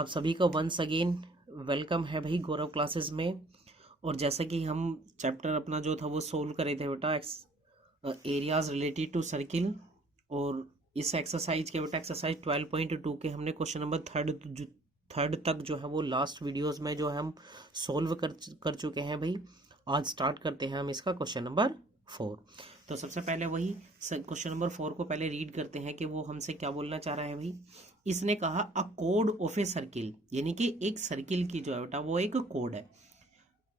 आप सभी का वंस अगेन वेलकम है भाई गौरव क्लासेस में। और जैसा कि हम चैप्टर अपना जो था वो सोल्व करे थे बेटा एरियाज रिलेटेड टू सर्किल। और इस एक्सरसाइज के बेटा एक्सरसाइज 12.2 के हमने क्वेश्चन नंबर थर्ड तक जो है वो लास्ट वीडियोस में जो है हम सोल्व कर चुके हैं भाई। आज स्टार्ट करते हैं हम इसका क्वेश्चन नंबर 4। तो सबसे पहले वही क्वेश्चन नंबर 4 को पहले रीड करते हैं कि वो हमसे क्या बोलना चाह रहा है भाई। इसने कहा a code of a circle, यानी कि एक सर्किल की जो है बेटा वो एक कोड है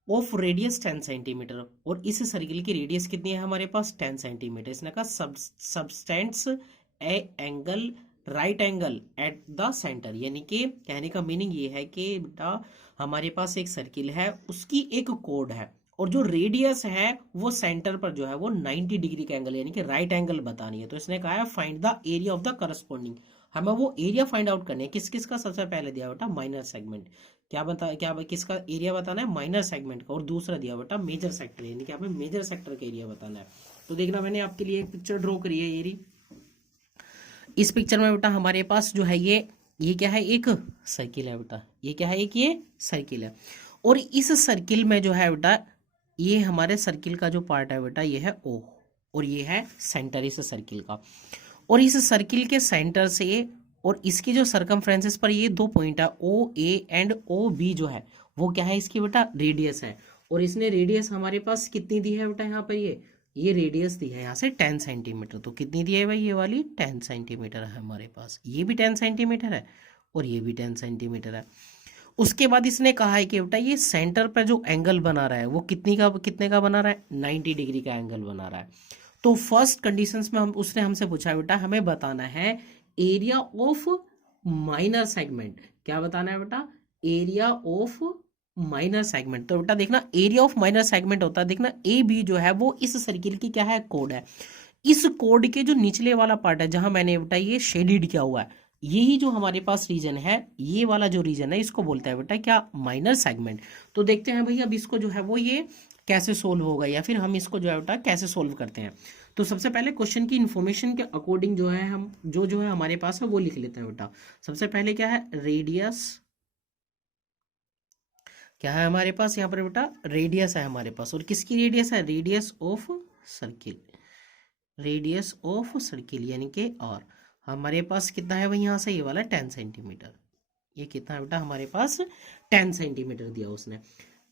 ऑफ रेडियस 10 सेंटीमीटर। और इस सर्किल की रेडियस कितनी है हमारे पास 10 सेंटीमीटर। इसने कहा substance A angle right angle at the centre, यानी कि कहने का मीनिंग ये है कि बेटा हमारे पास एक सर्किल है, उसकी एक कोड है और जो रेडियस है वो सेंटर पर जो है वो 90 डिग्री का एंगल यानी कि राइट एंगल बतानी है। तो इसने कहा है find the area of the corresponding, हमें वो एरिया फाइंड आउट करनी है। किस किस का सबसे पहले दिया बेटा माइनर सेगमेंट, क्या किसका एरिया बताना है माइनर सेगमेंट का। और दूसरा दिया बेटा मेजर सेक्टर, यानी कि हमें मेजर सेक्टर का एरिया बताना है। तो देखना मैंने आपके लिए एक पिक्चर ड्रॉ करी है ये। इस पिक्चर में बेटा हमारे पास जो है ये क्या है, एक सर्किल है बेटा। ये क्या है, एक ये सर्किल है। और इस सर्किल में जो है बेटा ये हमारे सर्किल का जो पार्ट है बेटा ये है ओ, और ये है सेंटर इस सर्किल का। और इस सर्किल के सेंटर से और इसकी जो सरकमफ्रेंसेस पर ये दो पॉइंट है ओ ए एंड ओ बी जो है वो क्या है, इसकी बेटा रेडियस है। और इसने रेडियस हमारे पास कितनी दी है बेटा, यहाँ पर ये रेडियस दी है यहाँ से 10 सेंटीमीटर। तो कितनी दी है भाई, ये वाली 10 सेंटीमीटर है हमारे पास। ये भी 10 सेंटीमीटर है और ये भी 10 सेंटीमीटर है। उसके बाद इसने कहा है कि बेटा ये सेंटर पर जो एंगल बना रहा है वो कितने का बना रहा है, 90 डिग्री का एंगल बना रहा है। तो फर्स्ट कंडीशंस में उसने हमसे पूछा बेटा हमें बताना है एरिया ऑफ माइनर सेगमेंट। क्या बताना है बेटा, एरिया ऑफ माइनर सेगमेंट। तो बेटा देखना एरिया ऑफ माइनर सेगमेंट होता है, देखना ए बी जो है वो इस सर्किल की क्या है, कोड है। इस कोड के जो निचले वाला पार्ट है जहां मैंने बेटा ये शेडिड किया हुआ है, यही जो हमारे पास रीजन है, ये वाला जो रीजन है इसको बोलता है बेटा क्या, माइनर सेगमेंट। तो देखते हैं भाई अब इसको जो है वो ये कैसे सोल्व होगा, या फिर हम इसको जो है बेटा कैसे सोल्व करते हैं। तो सबसे पहले क्वेश्चन की इंफॉर्मेशन के अकॉर्डिंग जो है हम जो है हमारे पास है वो लिख लेते हैं बेटा। सबसे पहले क्या है, रेडियस क्या है हमारे पास, यहाँ पर बेटा रेडियस है हमारे पास। और किसकी रेडियस है, radius of circle, radius of circle यानी कि और हमारे पास कितना है भाई, यहाँ से ये वाला 10 सेंटीमीटर। ये कितना है बेटा हमारे पास 10 सेंटीमीटर दिया उसने।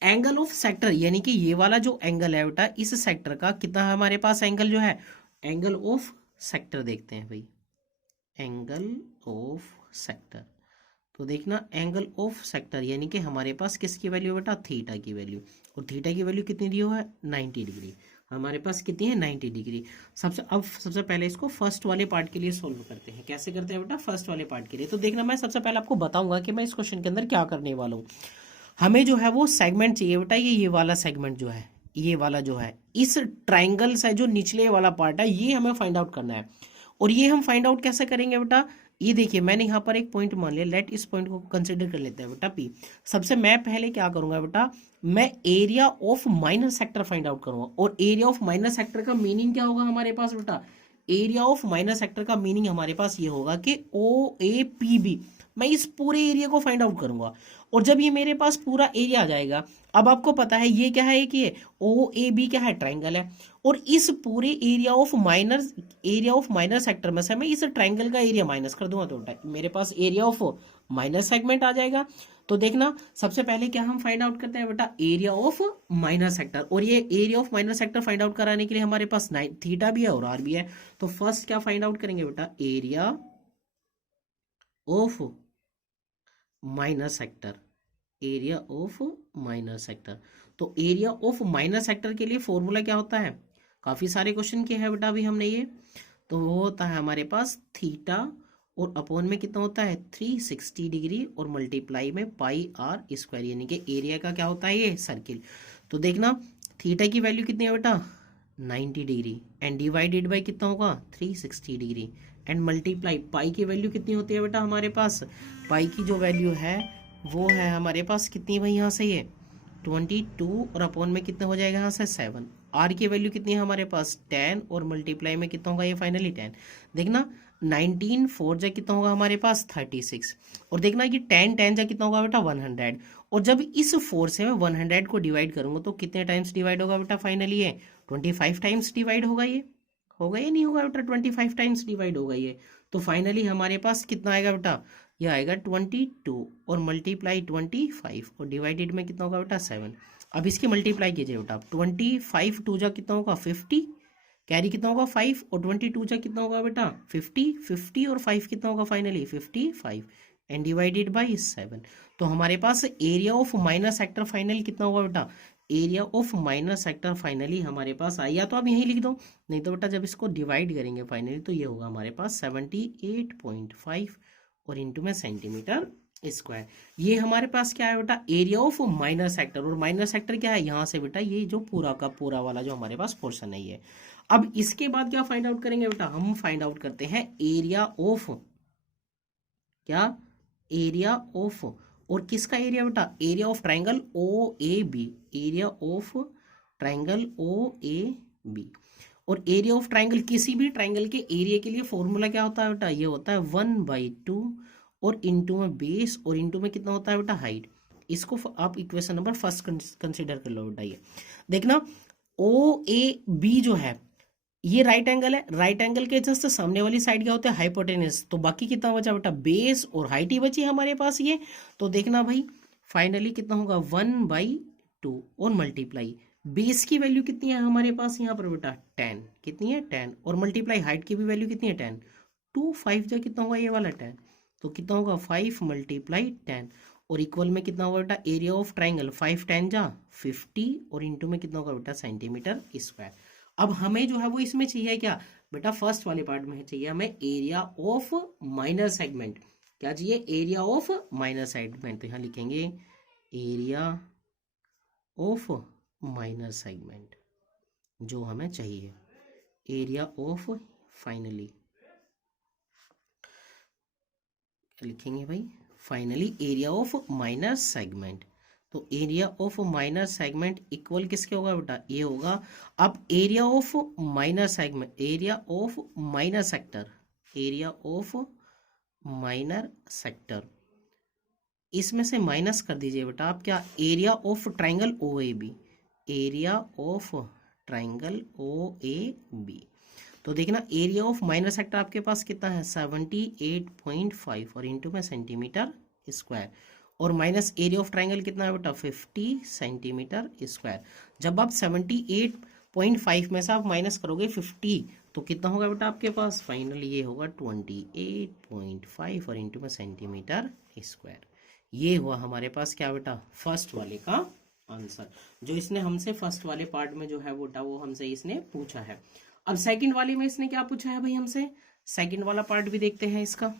एंगल ऑफ सेक्टर यानी कि ये वाला जो एंगल है बेटा इस सेक्टर का कितना है हमारे पास एंगल जो है, एंगल ऑफ सेक्टर देखते हैं भाई, एंगल ऑफ सेक्टर। तो देखना एंगल ऑफ सेक्टर यानी कि हमारे पास किसकी वैल्यू बेटा, थीटा की वैल्यू। और थीटा की वैल्यू कितनी दी हुआ है, 90 डिग्री। हमारे पास कितनी है, 90 डिग्री। सबसे पहले इसको फर्स्ट वाले पार्ट के लिए सोल्व करते हैं। कैसे करते हैं बेटा, फर्स्ट वाले पार्ट के लिए। तो देखना मैं सबसे पहले आपको बताऊंगा कि मैं इस क्वेश्चन के अंदर क्या करने वाला हूँ। हमें जो है वो सेगमेंट चाहिए बेटा, ये वाला सेगमेंट जो है, ये वाला जो है इस ट्राइंगल से जो निचले वाला पार्ट है ये हमें फाइंड आउट करना है। और ये हम फाइंड आउट कैसे करेंगे बेटा, ये देखिए मैंने यहाँ पर एक पॉइंट मान लिया, लेट इस पॉइंट को कंसिडर कर लेते हैं बेटा पी। सबसे मैं पहले क्या करूंगा बेटा, मैं area of minor sector find out करूंगा। और एरिया ऑफ माइनर सेक्टर का मीनिंग क्या होगा हमारे पास बेटा, एरिया ऑफ माइनर सेक्टर का मीनिंग हमारे पास ये होगा कि ओ ए पी बी, मैं इस पूरे एरिया को फाइंड आउट करूंगा। और जब ये मेरे पास पूरा एरिया आ जाएगा, अब आपको पता है ये क्या है, कि ओ ए बी क्या है, ट्राइंगल है। और इस पूरे एरिया ऑफ माइनर सेक्टर में से मैं इस ट्राइंगल का एरिया माइनस कर दूंगा तो मेरे पास एरिया ऑफ माइनर सेगमेंट आ जाएगा। तो देखना सबसे पहले क्या हम फाइंड आउट करते हैं बेटा, एरिया ऑफ माइनर सेक्टर। और ये area of minor sector find out कराने के लिए हमारे पास थीटा भी है और आर भी है। तो फर्स्ट क्या फाइंड आउट करेंगे बेटा, area of minor sector, area of minor sector. तो एरिया ऑफ माइनर सेक्टर के लिए फॉर्मूला क्या होता है, काफी सारे क्वेश्चन के हैं बेटा अभी हमने ये। तो वो होता है हमारे पास थीटा और अपॉन में कितना होता है 360 डिग्री और मल्टीप्लाई में पाई आर स्क्वायर, यानी कि एरिया का क्या होता है ये सर्किल। तो देखना थीटा की वैल्यू कितनी है बेटा 90 डिग्री एंड डिवाइडेड बाई कितना होगा 360 डिग्री एंड मल्टीप्लाई पाई की वैल्यू कितनी होती है बेटा हमारे पास, पाई की जो वैल्यू है वो है हमारे पास कितनी भाई, यहाँ से ये 22 और अपॉन में कितना हो जाएगा यहाँ से 7। आर की वैल्यू कितनी है हमारे पास 10 और मल्टीप्लाई में कितना होगा ये फाइनली 10। देखना 19 4 जा कितना होगा हमारे पास 36 और देखना कि 10 10 जा कितना होगा बेटा 100 और जब इस 4 से मैं 100 को डिवाइड करूंगा तो कितने टाइम्स डिवाइड होगा बेटा फाइनली ये 25 टाइम्स डिवाइड होगा ये होगा या नहीं होगा बेटा 25 टाइम्स डिवाइड होगा ये तो फाइनली हमारे पास कितना आएगा बेटा ये आएगा 22 और मल्टीप्लाई 25 और डिवाइडेड में कितना होगा बेटा 7। अब इसकी मल्टीप्लाई कीजिए बेटा 25 2 जा कितना होगा 50 कैरी कितना होगा 5 और 22 जा कितना होगा बेटा 50 और 5 कितना होगा फाइनली 55 एंड डिवाइडेड बाई 7। तो हमारे पास area of minor sector finally कितना होगा बेटा area of minor sector finally हमारे पास आया तो आप यही लिख दो नहीं तो बेटा जब इसको डिवाइड करेंगे फाइनली तो ये होगा हमारे पास 78.5 और इंटू में सेंटीमीटर स्क्वायर। ये हमारे पास क्या है बेटा एरिया ऑफ माइनर सेक्टर और माइनर सेक्टर क्या है यहाँ से बेटा ये जो पूरा का पूरा वाला जो हमारे पास पोर्शन है ये। अब इसके बाद क्या फाइंड आउट करेंगे बेटा हम फाइंड आउट करते हैं एरिया ऑफ क्या एरिया ऑफ और किसका एरिया बेटा area of triangle O A B area of triangle O A B और एरिया ऑफ ट्राइंगल किसी भी ट्राइंगल के एरिया के लिए फॉर्मूला क्या होता है बेटा ये होता है 1/2 और इंटू में बेस और इंटू में कितना होता है बेटा हाइट। इसको आप इक्वेशन नंबर फर्स्ट कंसीडर कर लो बेटा ये देखना ओ ए बी जो है ये राइट एंगल है राइट एंगल के जस्ट सामने वाली साइड क्या होता है हाइपोटेनस तो बाकी कितना बचा बेटा बेस और हाइट ही बची हमारे पास ये तो देखना भाई फाइनली कितना होगा 1/2 और मल्टीप्लाई बेस की वैल्यू कितनी है हमारे पास यहाँ पर बेटा 10 कितनी है 10 और मल्टीप्लाई हाइट की भी वैल्यू कितनी है 10 2 5 जा कितना होगा ये वाला 10 तो कितना होगा 5 मल्टीप्लाई 10 और इक्वल में कितना होगा बेटा एरिया ऑफ ट्राइंगल 5 10 जा 50 और इंटू में कितना होगा बेटा सेंटीमीटर स्क्वायर। अब हमें जो है वो इसमें चाहिए क्या बेटा फर्स्ट वाले पार्ट में चाहिए हमें एरिया ऑफ माइनर सेगमेंट क्या चाहिए एरिया ऑफ माइनर सेगमेंट तो यहाँ लिखेंगे एरिया ऑफ माइनर सेगमेंट जो हमें चाहिए एरिया ऑफ फाइनली लिखेंगे भाई finally area of minor segment तो area of minor segment equal किसके होगा बेटा ये होगा। अब area of minor segment area of minor sector area of minor sector इसमें से माइनस कर दीजिए बेटा आप क्या area of triangle O A B area of triangle O A B तो देखना एरिया ऑफ माइनर सेक्टर आपके पास कितना है 78.5 और इंटू में सेंटीमीटर स्क्वायर और माइनस एरिया ऑफ ट्राइंगल कितना है बेटा 50 सेंटीमीटर स्क्वायर। जब आप 78.5 में से आप माइनस करोगे 50 तो कितना होगा बेटा आपके पास फाइनली ये होगा 28.5 और इंटू में सेंटीमीटर स्क्वायर। ये हुआ हमारे पास क्या बेटा फर्स्ट वाले का आंसर जो इसने हमसे फर्स्ट वाले पार्ट में जो है बेटा वो हमसे इसने पूछा है। अब सेकंड वाले में इसने क्या पूछा है भाई हमसे सेकंड वाला पार्ट भी देखते हैं इसका।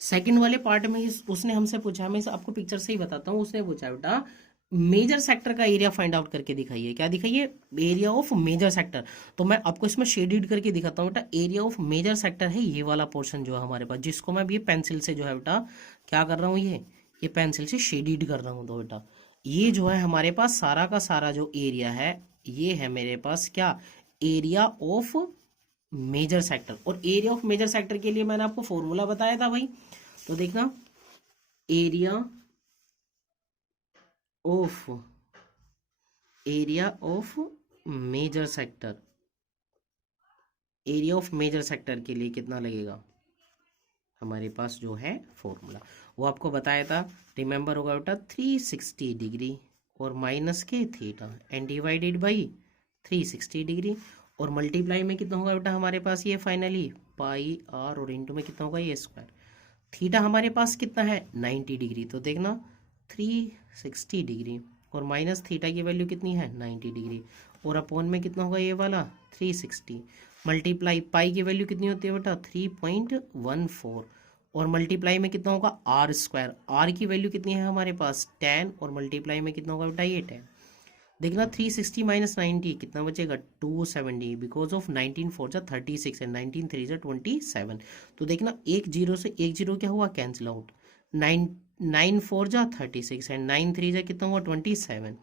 सेकंड वाले पार्ट में उसने हमसे पूछा मैं आपको पिक्चर से ही बताता हूँ उसने पूछा बेटा मेजर सेक्टर का एरिया फाइंड आउट करके दिखाइए क्या दिखाइए एरिया ऑफ मेजर सेक्टर। तो मैं आपको इसमें शेडेड करके दिखाता हूँ बेटा एरिया ऑफ मेजर सेक्टर है ये वाला पोर्शन जो है हमारे पास जिसको मैं ये पेंसिल से जो है बेटा क्या कर रहा हूँ ये पेंसिल से शेडेड कर रहा हूँ। तो बेटा ये जो है हमारे पास सारा का सारा जो एरिया है ये है मेरे पास क्या एरिया ऑफ मेजर सेक्टर और एरिया ऑफ मेजर सेक्टर के लिए मैंने आपको फॉर्मूला बताया था भाई। तो देखना area of major sector area of major sector के लिए कितना लगेगा हमारे पास जो है फॉर्मूला वो आपको बताया था रिमेंबर होगा बेटा 360 डिग्री और माइनस के theta and divided by 360 degree और मल्टीप्लाई में कितना होगा बेटा हमारे पास ये फाइनली पाई आर और इंटू में कितना होगा ये स्क्वायर। थीटा हमारे पास कितना है 90 डिग्री तो देखना 360 डिग्री और माइनस थीटा की वैल्यू कितनी है 90 डिग्री और अपॉन में कितना होगा ये वाला 360 मल्टीप्लाई पाई की वैल्यू कितनी होती है बेटा 3.14 और मल्टीप्लाई में कितना होगा आर स्क्वायर आर की वैल्यू कितनी है हमारे पास 10 और मल्टीप्लाई में कितना होगा बेटा ये 10। देखना 360 माइनस 90 कितना बचेगा 270 बिकॉज ऑफ 19 4 जा 36 एंड 19 3 जा 27। तो देखना एक जीरो से एक जीरो क्या हुआ कैंसिल आउट 9 4 जा 36 एंड 9 3 जा कितना हुआ 27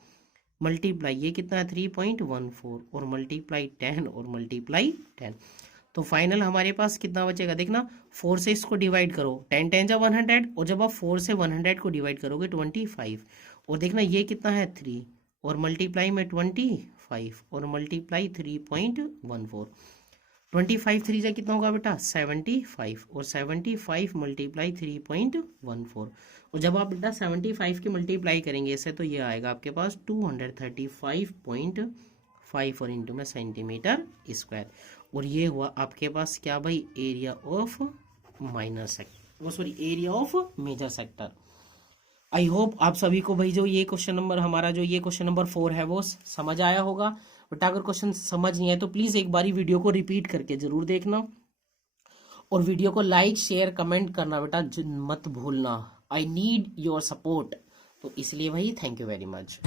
मल्टीप्लाई ये कितना है 3.14 और मल्टीप्लाई 10 और मल्टीप्लाई 10। तो फाइनल हमारे पास कितना बचेगा देखना, 4 से इसको डिवाइड करो, 10 10 जा 100, और जब आप 4 से 100 को डिवाइड करोगे 25, और देखना ये कितना है 3 और मल्टीप्लाई में 25 और मल्टीप्लाई 3.14, 25 3 से कितना होगा बेटा 75, और 75 मल्टीप्लाई 3.14, और जब आप बेटा 75 की मल्टीप्लाई करेंगे इससे तो ये आएगा आपके पास 235.5 और इंटू में सेंटीमीटर स्क्वायर, और ये हुआ आपके पास क्या भाई area of minor sector, sorry area of major sector. I hope आप सभी को भाई जो ये क्वेश्चन नंबर हमारा जो ये क्वेश्चन नंबर 4 है वो समझ आया होगा। बट अगर क्वेश्चन समझ नहीं आए तो प्लीज़ एक बारी वीडियो को रिपीट करके ज़रूर देखना, और वीडियो को लाइक शेयर कमेंट करना बेटा मत भूलना। आई नीड योर सपोर्ट, तो इसलिए भाई थैंक यू वेरी मच।